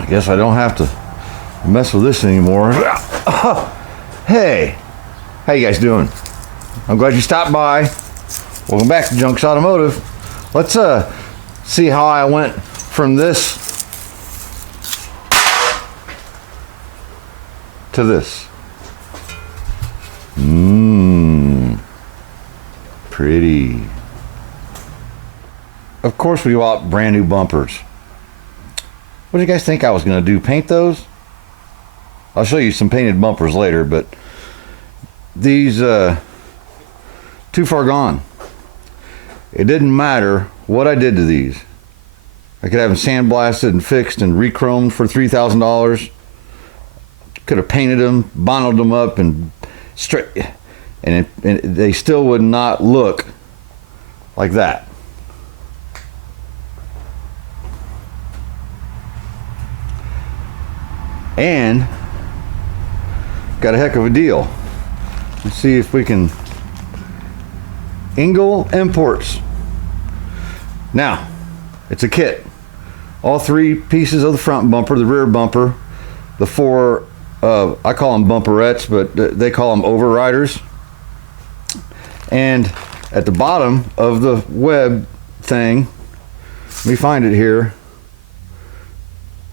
I guess I don't have to mess with this anymore. Hey, how you guys doing? I'm glad you stopped by. Welcome back to Junks Automotive. Let's see how I went from this to this. Pretty. Of course we bought brand new bumpers. What do you guys think I was going to do? Paint those? I'll show you some painted bumpers later, but these too far gone. It didn't matter what I did to these. I could have them sandblasted and fixed and re-chromed for $3,000. Could have painted them, bonded them up, and straight, and they still would not look like that. And got a heck of a deal. Let's see if we can. Engel Imports. Now, it's a kit. All three pieces of the front bumper, the rear bumper, the four, I call them bumperettes, but they call them overriders. And at the bottom of the web thing, let me find it here.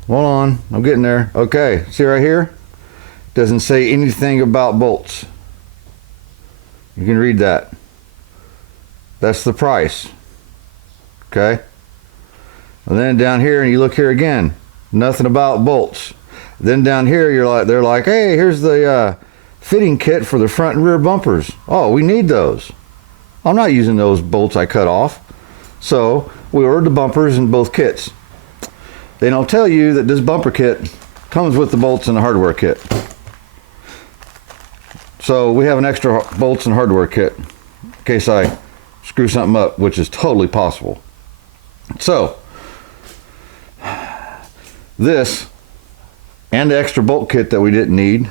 Hold on, I'm getting there. Okay, see right here? Doesn't say anything about bolts. You can read that. That's the price. Okay? And then down here, and you look here again, nothing about bolts. Then down here, they're like, hey, here's the fitting kit for the front and rear bumpers. Oh, we need those. I'm not using those bolts I cut off. So we ordered the bumpers in both kits. They don't tell you that this bumper kit comes with the bolts and the hardware kit. So we have an extra bolts and hardware kit in case I screw something up, which is totally possible. So this and the extra bolt kit that we didn't need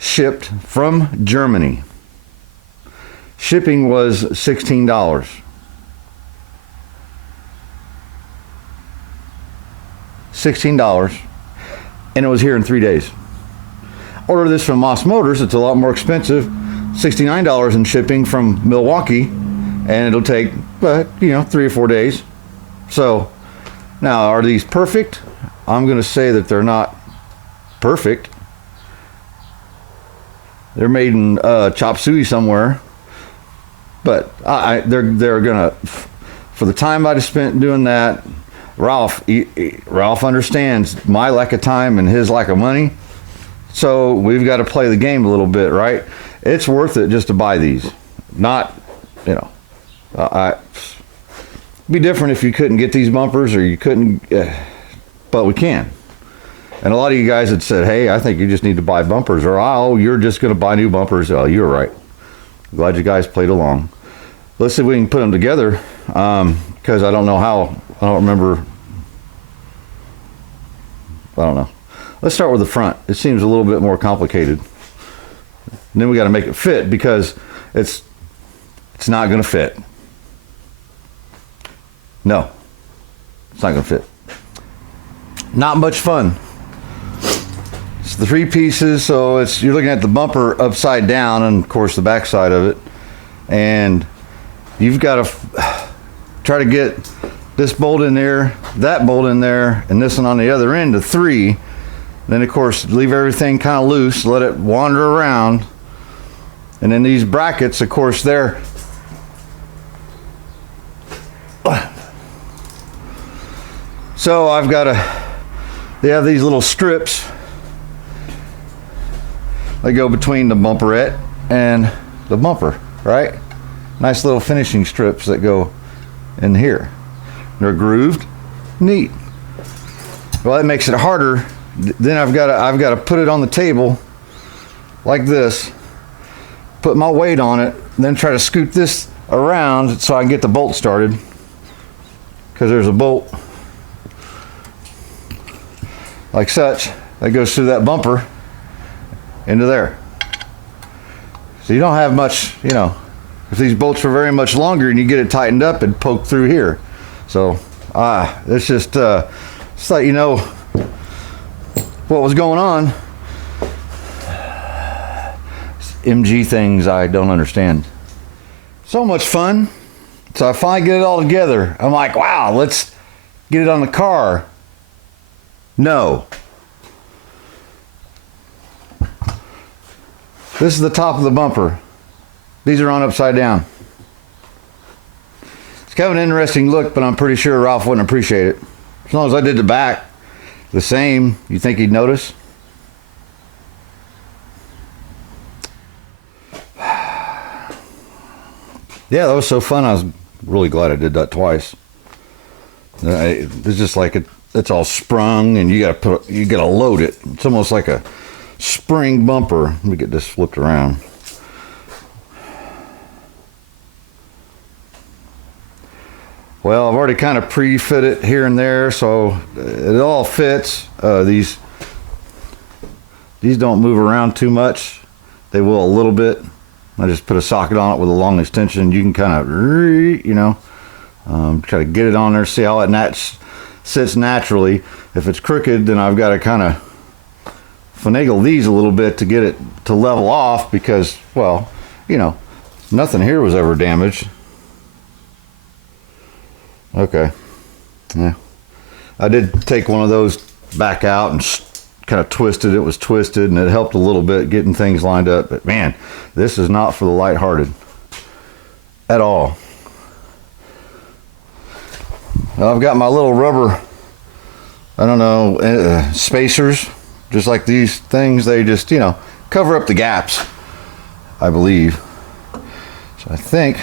shipped from Germany. Shipping was $16. $16, and it was here in 3 days. Order this from Moss Motors. It's a lot more expensive, $69 in shipping from Milwaukee, and it'll take 3 or 4 days. So now, are these perfect? I'm going to say that they're not perfect. They're made in chop suey somewhere, but they're gonna, for the time I just spent doing that. Ralph understands my lack of time and his lack of money, so we've got to play the game a little bit, right? It's worth it just to buy these. Not, it'd be different if you couldn't get these bumpers or you couldn't, but we can. And a lot of you guys had said, hey, I think you just need to buy bumpers, or oh, you're just going to buy new bumpers. Oh, you're right. Glad you guys played along. Let's see if we can put them together, because I don't know how. I don't remember. I don't know. Let's start with the front. It seems a little bit more complicated. And then we got to make it fit, because it's not going to fit. No, it's not going to fit. Not much fun. It's the three pieces, so you're looking at the bumper upside down, and of course the back side of it, and you've got to try to get this bolt in there, that bolt in there, and this one on the other end to 3. Then of course leave everything kind of loose, let it wander around, and then these brackets, of course, they have these little strips. They go between the bumperette and the bumper, right? Nice little finishing strips that go in here. They're grooved, neat. Well, that makes it harder. Then I've got to put it on the table like this, put my weight on it, then try to scoot this around so I can get the bolt started. Because there's a bolt like such that goes through that bumper into there. So you don't have much, if these bolts were very much longer and you get it tightened up, it'd poke through here. So it's just Just let you know what was going on. MG things I don't understand. So much fun. So I finally get it all together. I'm like, wow, let's get it on the car. No. This is the top of the bumper. These are on upside down. It's kind of an interesting look, but I'm pretty sure Ralph wouldn't appreciate it. As long as I did the back the same, you think he'd notice? Yeah, that was so fun. I was really glad I did that twice. It's just like it's all sprung, and you gotta load it. It's almost like a spring bumper. Let me get this flipped around. Well, I've already kind of pre-fit it here and there, so it all fits. These don't move around too much. They will a little bit. I just put a socket on it with a long extension. You can kind of, try to get it on there, see how it sits naturally. If it's crooked, then I've got to kind of finagle these a little bit to get it to level off because, well, nothing here was ever damaged. Okay. Yeah. I did take one of those back out and kind of twisted. It was twisted, and it helped a little bit getting things lined up. But man, this is not for the lighthearted at all. Well, I've got my little rubber, spacers, just like these things. They just, cover up the gaps, I believe. So I think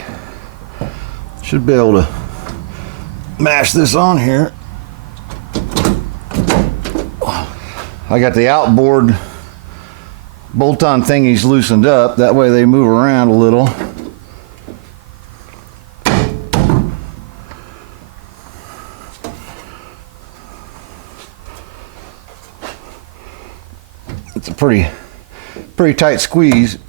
should be able to mash this on here. I got the outboard bolt-on thingies loosened up. That way they move around a little. It's a pretty tight squeeze.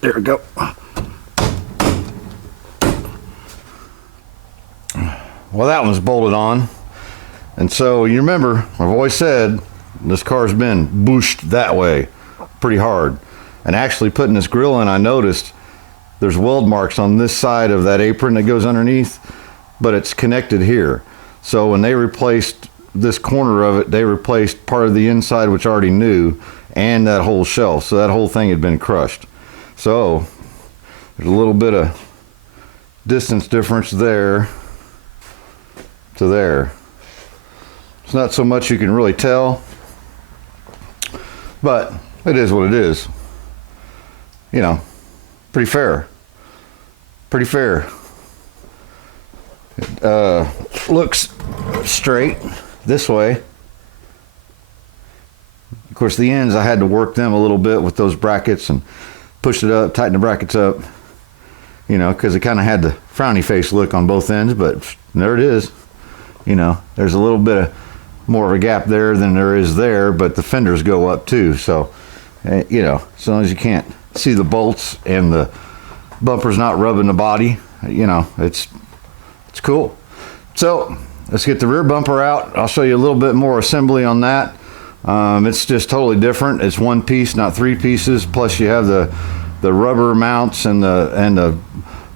There we go. Well, that one's bolted on. And so you remember, I've always said, this car's been booshed that way pretty hard. And actually putting this grill in, I noticed there's weld marks on this side of that apron that goes underneath, but it's connected here. So when they replaced this corner of it, they replaced part of the inside, which I already knew, and that whole shelf. So that whole thing had been crushed. So there's a little bit of distance difference there to there. It's not so much you can really tell, but it is what it is. Pretty fair. Pretty fair. It looks straight this way. Of course, the ends, I had to work them a little bit with those brackets and push it up, tighten the brackets up, because it kind of had the frowny face look on both ends, but there it is. There's a little bit more of a gap there than there is there, but the fenders go up too. So, as long as you can't see the bolts and the bumper's not rubbing the body, it's cool. So let's get the rear bumper out. I'll show you a little bit more assembly on that. It's just totally different. It's one piece, not three pieces. Plus you have the rubber mounts and the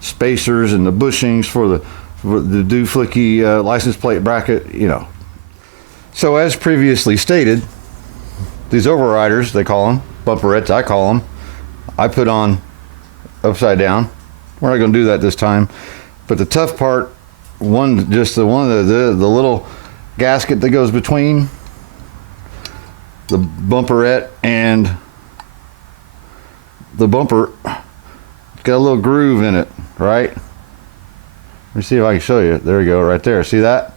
spacers and the bushings for the dooflicky license plate bracket. So as previously stated, these overriders, they call them bumperettes. I call them. I put on upside down. We're not going to do that this time. But the tough part, the little gasket that goes between the bumperette and the bumper, it's got a little groove in it, right? Let me see if I can show you. There you go, right there. See that?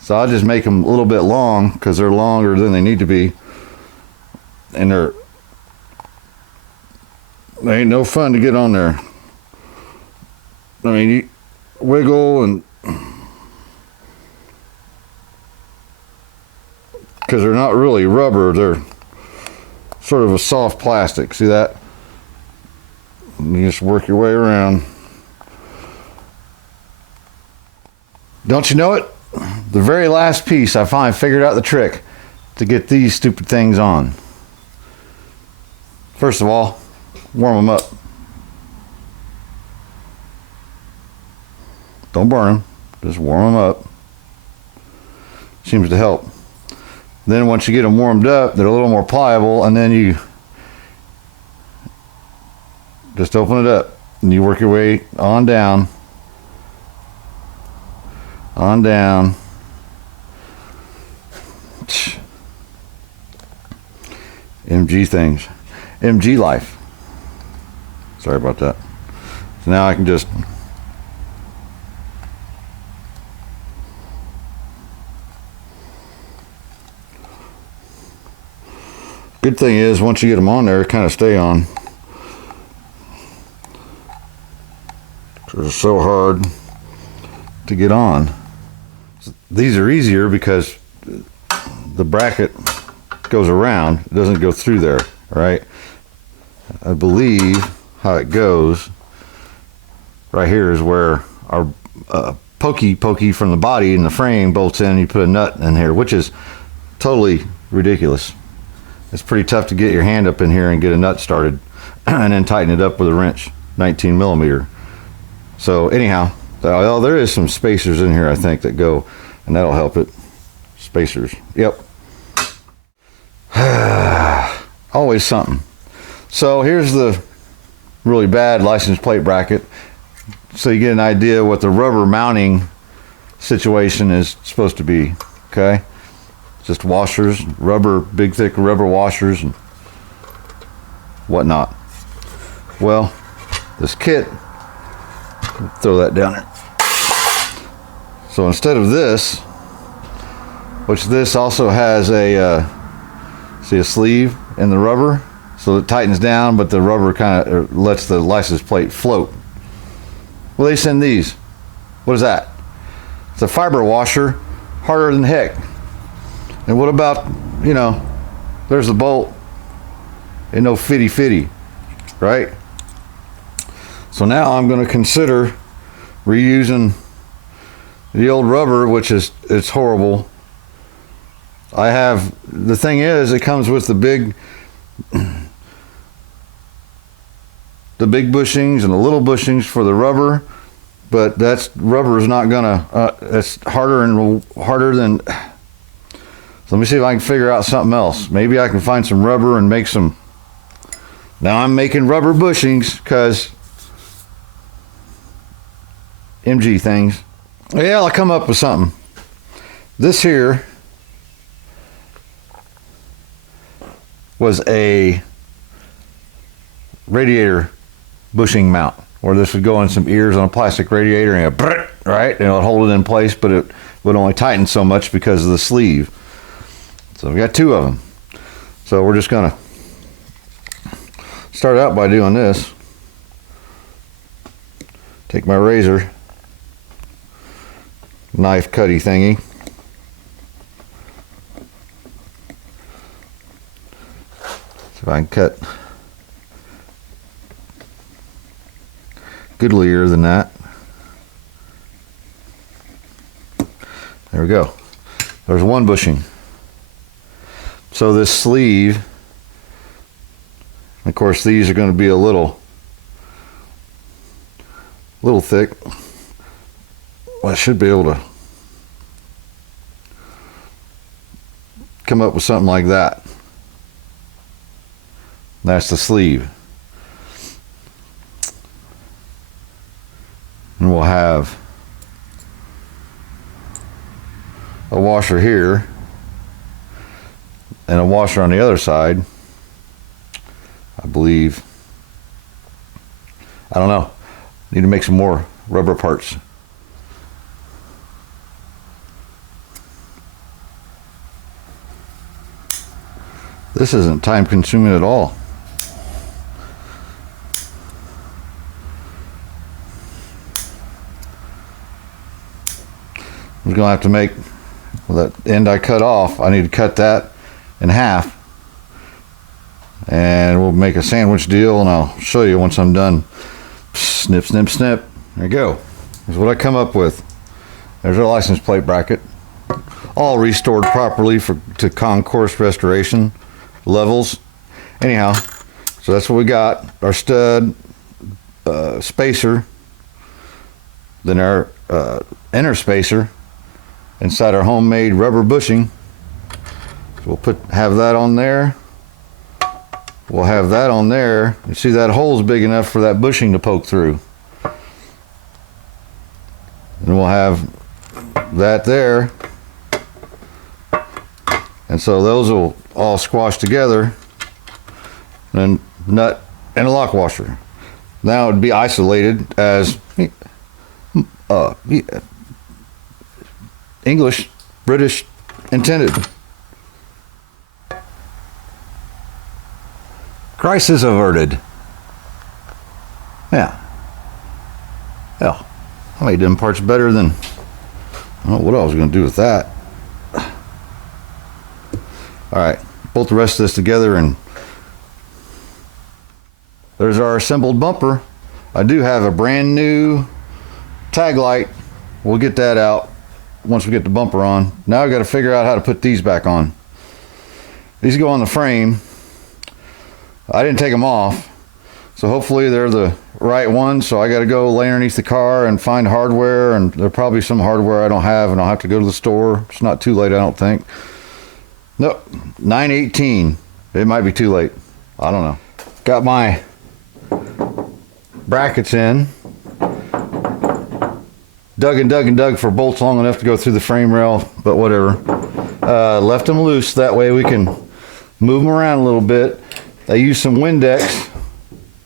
So I'll just make them a little bit long because they're longer than they need to be. And they ain't no fun to get on there. I mean, you wiggle and because they're not really rubber, they're sort of a soft plastic. See that? You just work your way around. Don't you know it? The very last piece, I finally figured out the trick to get these stupid things on. First of all, warm them up. Don't burn them, just warm them up. Seems to help. Then once you get them warmed up, they're a little more pliable, and then you just open it up and you work your way on down. On down. MG things. MG life. Sorry about that. So now I can just good thing is once you get them on there, it kind of stay on. It's so hard to get on. These are easier because the bracket goes around, it doesn't go through there, right? I believe how it goes right here is where our pokey from the body and the frame bolts in. You put a nut in here, which is totally ridiculous. It's pretty tough to get your hand up in here and get a nut started and then tighten it up with a wrench, 19 millimeter. So anyhow, well, there is some spacers in here I think that go, and that'll help it. Spacers, yep. Always something. So here's the really bad license plate bracket, so you get an idea what the rubber mounting situation is supposed to be. Okay, just washers, rubber, big thick rubber washers and whatnot. Well, this kit, throw that down there. So instead of this, which this also has a see a sleeve in the rubber, so it tightens down, but the rubber kind of lets the license plate float. Well, they send these. What is that? It's a fiber washer, harder than heck. And what about, you know, there's the bolt, and no fitty, right? So now I'm going to consider reusing the old rubber, which is, it's horrible. I have, the thing is, it comes with the big bushings and the little bushings for the rubber, but that's, rubber is not gonna, it's harder than, so let me see if I can figure out something else. Maybe I can find some rubber and make some, now I'm making rubber bushings because MG things. Yeah, I'll come up with something. This here was a radiator bushing mount, where this would go in some ears on a plastic radiator and it, right, and it would hold it in place, but it would only tighten so much because of the sleeve. So we got two of them. So we're just gonna start out by doing this. Take my razor, knife cutty thingy. See if I can cut goodlier than that. There we go. There's one bushing. So this sleeve, of course these are going to be a little thick. Well, I should be able to come up with something like that. That's the sleeve. And we'll have a washer here and a washer on the other side, I believe. I don't know. Need to make some more rubber parts. This isn't time consuming at all. I'm gonna have to make Well, that end I cut off, I need to cut that in half, and we'll make a sandwich deal, and I'll show you once I'm done. Snip, snip, snip. There you go. That's what I come up with. There's our license plate bracket, all restored properly to concourse restoration levels. Anyhow, so that's what we got. Our stud, spacer, then our inner spacer inside our homemade rubber bushing. So we'll have that on there. We'll have that on there. You see that hole's big enough for that bushing to poke through. And we'll have that there. And so those will all squash together. And nut and a lock washer. Now it'd be isolated as English, British intended. Crisis averted. Yeah. Hell, I made them parts better than, I don't know what I was going to do with that. Alright, bolt the rest of this together, and there's our assembled bumper. I do have a brand new tag light. We'll get that out once we get the bumper on. Now I've got to figure out how to put these back on. These go on the frame. I didn't take them off, so hopefully they're the right ones. So I got to go lay underneath the car and find hardware, and there's probably some hardware I don't have, and I'll have to go to the store. It's not too late, I don't think. Nope, 9:18. It might be too late. I don't know. Got my brackets in. Dug and dug and dug for bolts long enough to go through the frame rail, but whatever. Left them loose, that way we can move them around a little bit. I used some Windex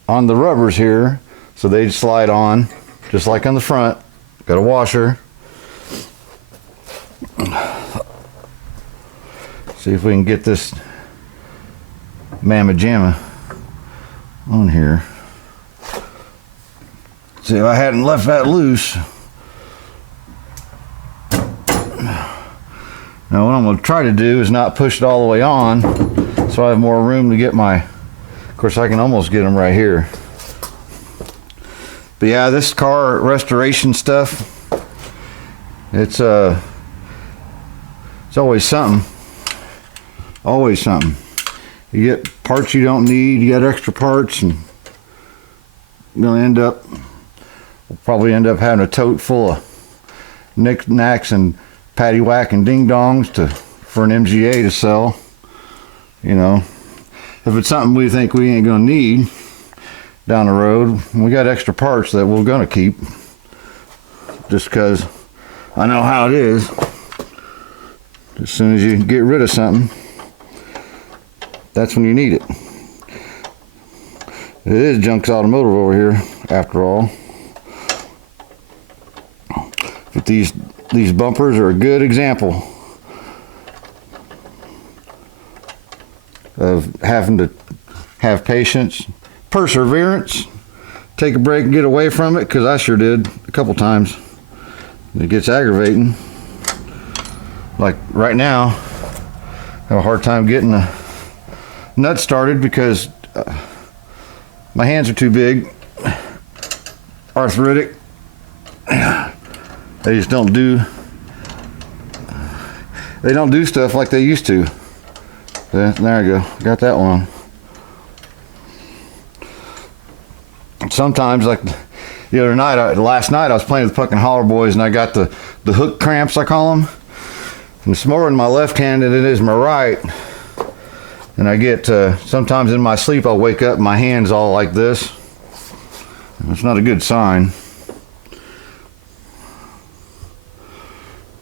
on the rubbers here, so they slide on, just like on the front. Got a washer. See if we can get this mamma jamma on here. See, if I hadn't left that loose. Now what I'm going to try to do is not push it all the way on, so I have more room to get my, of course I can almost get them right here. But yeah, this car restoration stuff, it's always something. Always something. You get parts you don't need, you got extra parts, and you're going to we'll probably end up having a tote full of knickknacks and paddywhack and ding-dongs for an MGA to sell. You know, if it's something we think we ain't gonna need down the road, we got extra parts that we're gonna keep, just because I know how it is. As soon as you get rid of something, that's when you need it. It is Junk's Automotive over here, after all. But these bumpers are a good example of having to have patience, perseverance, take a break and get away from it, because I sure did a couple times. It gets aggravating. Like right now, I have a hard time getting the nut started because my hands are too big, arthritic. They just don't do stuff like they used to. There I go, got that one. Sometimes, like the other night, last night I was playing with fucking holler boys, and I got the hook cramps, I call them. And it's more in my left hand than it is my right. And I get, sometimes in my sleep I'll wake up and my hand's all like this. It's not a good sign.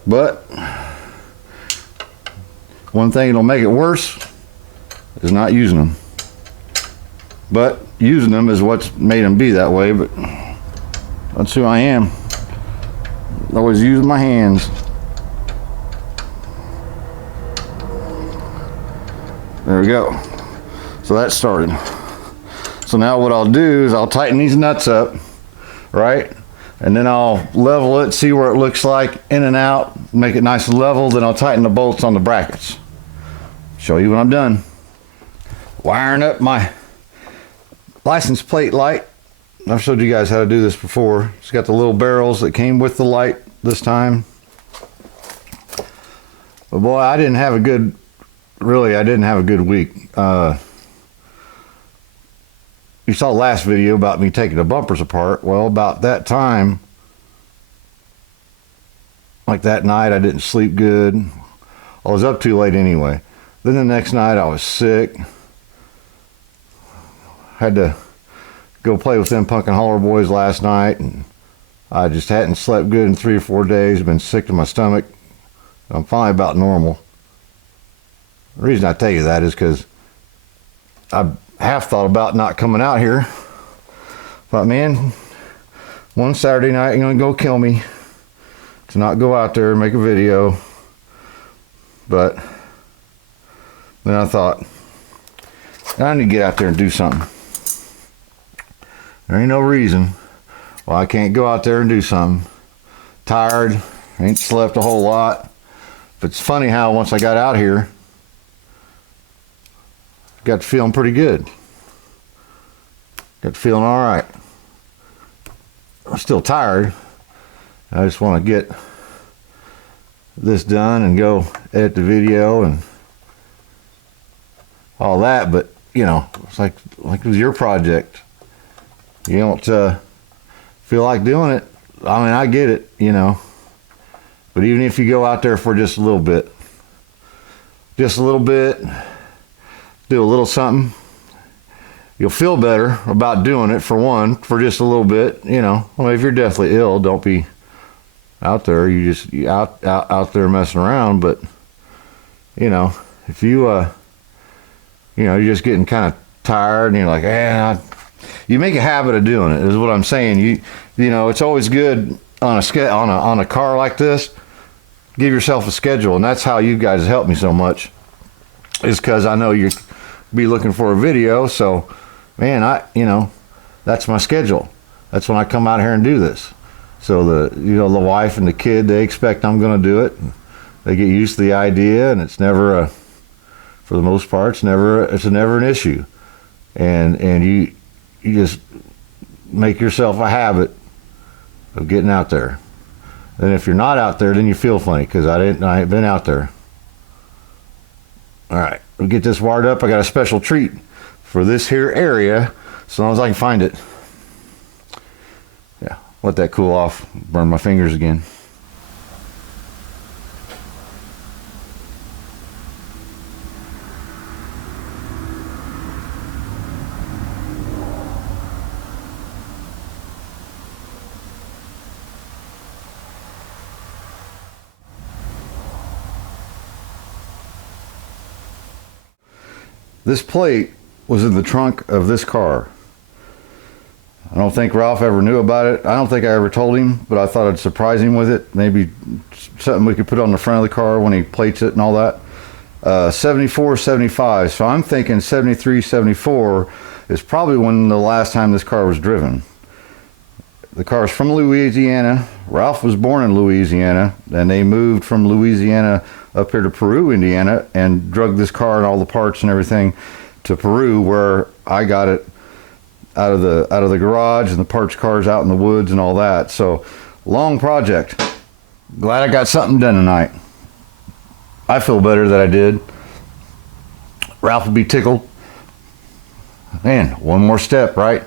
But one thing that'll make it worse is not using them. But using them is what's made them be that way, but that's who I am. Always using my hands. There we go. So that started. So now what I'll do is I'll tighten these nuts up, right? and then I'll level it, see where it looks like in and out, make it nice and level. Then I'll tighten the bolts on the brackets. Show you when I'm done. Wiring up my license plate light. I've showed you guys how to do this before. It's got the little barrels that came with the light this time. But boy, I didn't have a good week. You saw the last video about me taking the bumpers apart. Well, about that time, like that night, I didn't sleep good. I was up too late anyway. Then the next night I was sick. Had to go play with them Pumpkin Holler boys last night, and I just hadn't slept good in 3 or 4 days. Been sick to my stomach. I'm finally about normal. The reason I tell you that is because I half thought about not coming out here. Thought, man, one Saturday night you're gonna go kill me to not go out there and make a video. But then I thought, I need to get out there and do something. There ain't no reason why I can't go out there and do something. Tired, ain't slept a whole lot. But it's funny how once I got out here, got feeling pretty good. Got feeling all right. I'm still tired. I just want to get this done and go edit the video and all that. But you know, it's like it was your project. You don't feel like doing it. I mean, I get it, you know. But even if you go out there for just a little bit, do a little something, you'll feel better about doing it, for one, for just a little bit, you know. Well, if you're deathly ill, don't be out there. You out there messing around. But you know, if you you're just getting kind of tired and you're like, you make a habit of doing it, is what I'm saying. You know, it's always good on a car like this. Give yourself a schedule, and that's how you guys help me so much. Is because I know you'll be looking for a video, so man, that's my schedule. That's when I come out here and do this. So the wife and the kid, they expect I'm going to do it. They get used to the idea, and it's never for the most part, it's never an issue. And you just make yourself a habit of getting out there. And if you're not out there, then you feel funny, because I ain't been out there. All right, we'll get this wired up. I got a special treat for this here area, as long as I can find it. Yeah, let that cool off. Burn my fingers again. This plate was in the trunk of this car. I don't think Ralph ever knew about it. I don't think I ever told him, but I thought I'd surprise him with it. Maybe something we could put on the front of the car when he plates it and all that. 74, 75. So I'm thinking 73, 74 is probably when the last time this car was driven. The car is from Louisiana. Ralph was born in Louisiana, and they moved from Louisiana up here to Peru, Indiana, and drug this car and all the parts and everything to Peru, where I got it out of the garage, and the parts cars out in the woods and all that. So long project. Glad I got something done tonight. I feel better that I did. Ralph will be tickled. Man, one more step, right?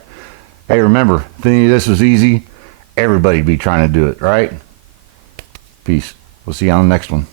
Hey, remember, if any of this was easy, everybody'd be trying to do it, right? Peace. We'll see you on the next one.